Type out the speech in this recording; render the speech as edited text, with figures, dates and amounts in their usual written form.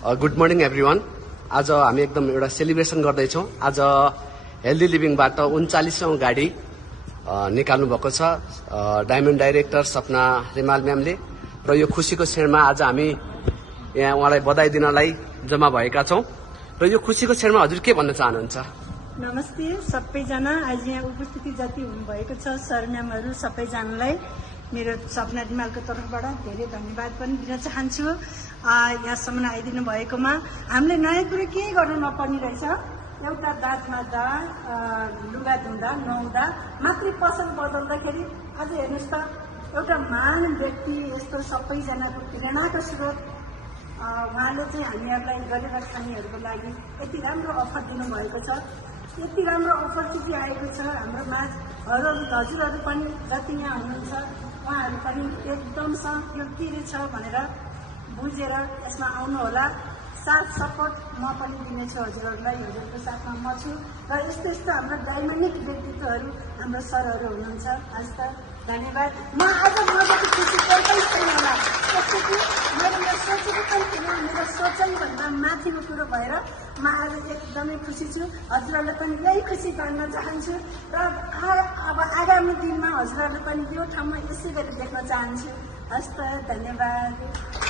Good morning everyone. आज हामी एकदम एउटा सेलिब्रेसन गर्दैछौँ। आज हेल्दी लिभिङबाट 39औं गाडी निकाल्नु भएको छ डायमन्ड डाइरेक्टर सपना रिमाल म्यामले र यो खुसीको क्षणमा आज हामी यहाँ उहाँलाई बधाई दिनलाई जम्मा भएका छौँ। र यो खुसीको क्षणमा हजुर के भन्न चाहनुहुन्छ? नमस्ते सबैजना, आज यहाँ उपस्थिति जति हुनुभएको छ सर म्यामहरू सबैजनालाई मेरो सपना रिमालको तर्फबाट धेरै धन्यवाद पनि दिन चाहन्छु। यहाँसम्म आइदिनु भएकोमा हामीले नयाँ कुरो केही गर्नु नपर्ने रहेछ। एउटा दाँत मात्दा लुगा धुँदा नुहाउँदा मात्रै पसल बदल्दाखेरि अझ हेर्नुहोस् त एउटा महान व्यक्ति यस्तो सबैजनाको प्रेरणाको स्रोत उहाँले चाहिँ हामीहरूलाई गरेर खानेहरूको लागि यति राम्रो अफर दिनुभएको छ। यति राम्रो अपर्च्युनिटी आएको छ हाम्रो माझ। हजुरहरू पनि जति यहाँ हुनुहुन्छ उहाँहरू पनि एकदमसँग यो के रहेछ भनेर बुझेर यसमा आउनुहोला। साथ सपोर्ट म पनि दिनेछु हजुरहरूलाई, हजुरको साथमा म छु। र यस्तो यस्तो हाम्रो डायमन्डिक व्यक्तित्वहरू हाम्रो सरहरू हुनुहुन्छ। आज त धन्यवाद। म आज मजाको खुसी कोही छैन होला, त्यसपछि मैले यो सोचेको पनि थिएन। मेरो सोचाइभन्दा माथिको कुरो भएर म आज एकदमै खुसी छु। हजुरहरूलाई पनि यही खुसी गर्न चाहन्छु र अब आगामी दिनमा हजुरहरूले पनि यो ठाउँमा यसै गरी देख्न चाहन्छु। हस् त, धन्यवाद।